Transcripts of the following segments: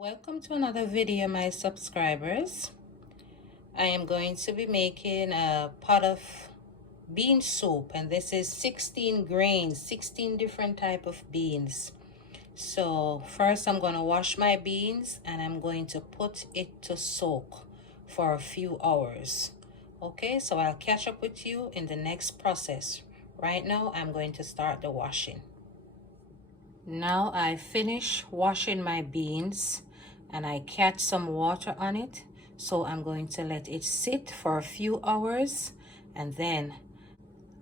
Welcome to another video, my subscribers. I am going to be making a pot of bean soup, and this is 16 grains, 16 different type of beans. So first I'm going to wash my beans and I'm going to put it to soak for a few hours. Okay, so I'll catch up with you in the next process. Right now I'm going to start the washing. Now I finish washing my beans and I catch some water on it, so I'm going to let it sit for a few hours, and then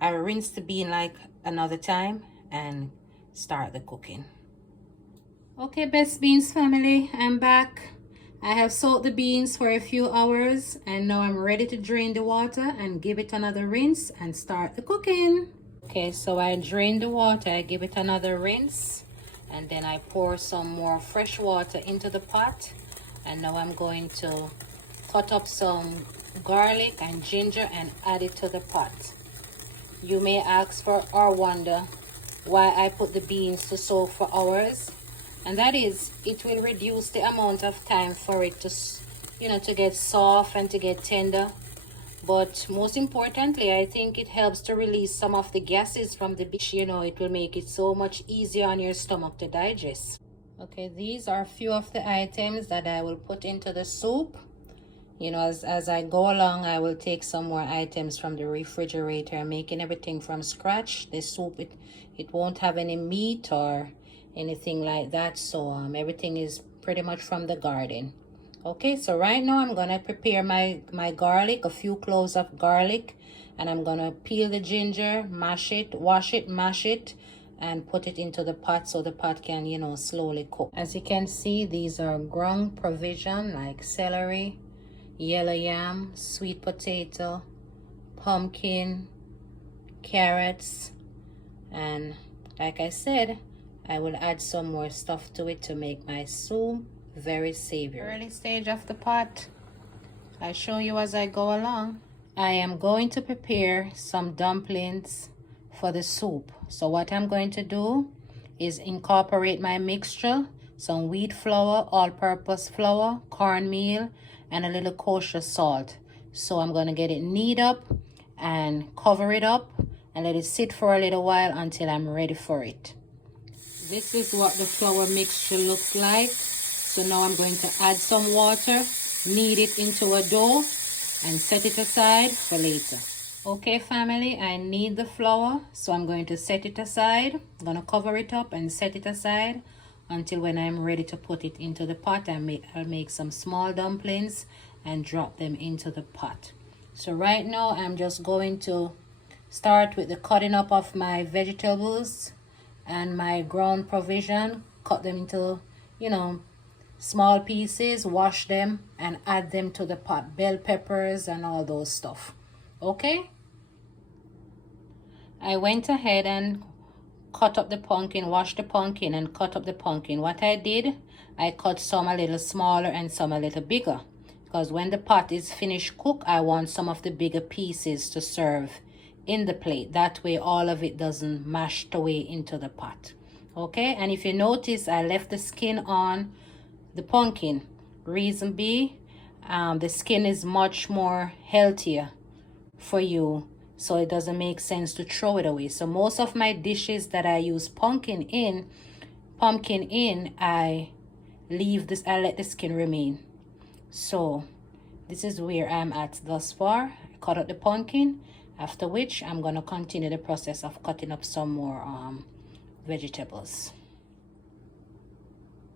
I rinse the bean like another time and start the cooking. Okay, best beans family, I'm back. I have soaked the beans for a few hours and now I'm ready to drain the water and give it another rinse and start the cooking. Okay, so I drain the water, I give it another rinse, and then I pour some more fresh water into the pot. And now I'm going to cut up some garlic and ginger and add it to the pot. You may ask for or wonder why I put the beans to soak for hours, and that is, it will reduce the amount of time for it to, to get soft and to get tender. But most importantly, I think it helps to release some of the gases from the beef. It will make it so much easier on your stomach to digest. Okay, these are a few of the items that I will put into the soup. As I go along, I will take some more items from the refrigerator. I'm making everything from scratch. The soup, it won't have any meat or anything like that. So everything is pretty much from the garden. Okay, so right now I'm gonna prepare my garlic, a few cloves of garlic, and I'm gonna peel the ginger, mash it, wash it, mash it, and put it into the pot so the pot can, slowly cook. As you can see, these are ground provision like celery, yellow yam, sweet potato, pumpkin, carrots, and like I said, I will add some more stuff to it to make my soup very savory. Early stage of the pot, I show you as I go along. I am going to prepare some dumplings for the soup. So what I'm going to do is incorporate my mixture, some wheat flour, all-purpose flour, cornmeal, and a little kosher salt. So I'm going to get it knead up and cover it up and let it sit for a little while until I'm ready for it. This is what the flour mixture looks like. So now I'm going to add some water, knead it into a dough, and set it aside for later. Okay family, I knead the flour, so I'm going to set it aside. I'm going to cover it up and set it aside until when I'm ready to put it into the pot. I'll make some small dumplings and drop them into the pot. So right now I'm just going to start with the cutting up of my vegetables and my ground provision. Cut them into, small pieces, wash them and add them to the pot. Bell peppers and all those stuff. Okay, I went ahead and cut up the pumpkin, washed the pumpkin and cut up the pumpkin. What I did, I cut some a little smaller and some a little bigger, because when the pot is finished cooked, I want some of the bigger pieces to serve in the plate. That way all of it doesn't mash away into the pot. Okay, and if you notice, I left the skin on the pumpkin. Reason be, the skin is much more healthier for you, so it doesn't make sense to throw it away. So most of my dishes that I use pumpkin in, I let the skin remain. So this is where I'm at thus far. I cut out the pumpkin, after which I'm gonna continue the process of cutting up some more vegetables.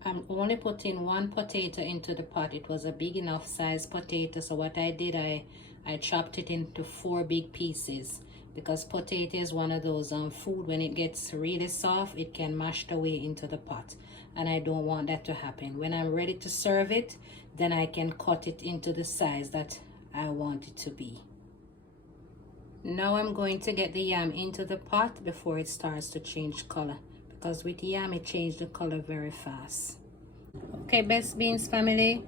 I'm only putting one potato into the pot. It was a big enough size potato, so what I did, I chopped it into 4 big pieces, because potato is one of those food, when it gets really soft, it can mash away into the pot, and I don't want that to happen. When I'm ready to serve it, then I can cut it into the size that I want it to be. Now I'm going to get the yam into the pot before it starts to change color, because with yam it changed the color very fast. Okay, best beans family,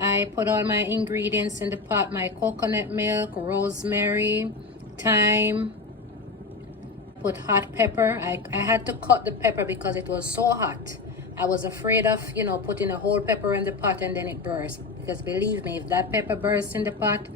I put all my ingredients in the pot. My coconut milk, rosemary, thyme, put hot pepper. I had to cut the pepper because it was so hot. I was afraid of, you know, putting a whole pepper in the pot and then it bursts. Because believe me, if that pepper bursts in the pot,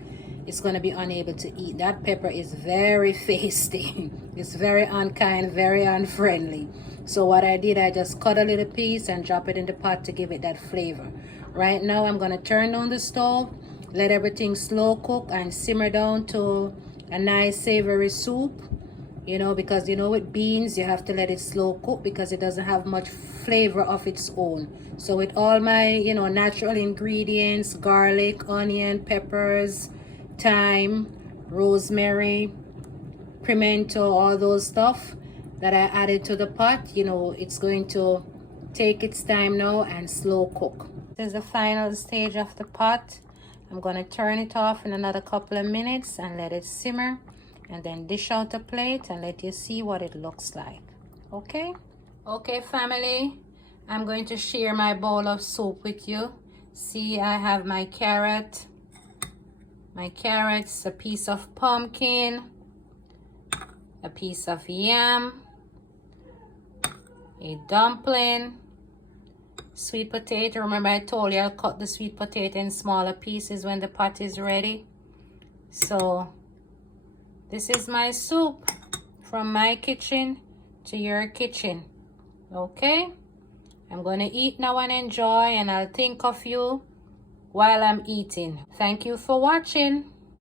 it's going to be unable to eat. That pepper is very feisty. It's very unkind, very unfriendly. So what I did, I just cut a little piece and drop it in the pot to give it that flavor. Right now, I'm going to turn on the stove, let everything slow cook and simmer down to a nice savory soup. You know, because you know with beans you have to let it slow cook because it doesn't have much flavor of its own. So with all my, you know, natural ingredients, garlic, onion, peppers, thyme, rosemary, pimento, all those stuff that I added to the pot, you know, it's going to take its time now and slow cook. This is the final stage of the pot. I'm going to turn it off in another couple of minutes and let it simmer, and then dish out a plate and let you see what it looks like. Okay family, I'm going to share my bowl of soup with you. See, I have my carrots, a piece of pumpkin, a piece of yam, a dumpling, sweet potato. Remember I told you I'll cut the sweet potato in smaller pieces when the pot is ready. So this is my soup from my kitchen to your kitchen. Okay, I'm gonna eat now and enjoy, and I'll think of you while I'm eating. Thank you for watching.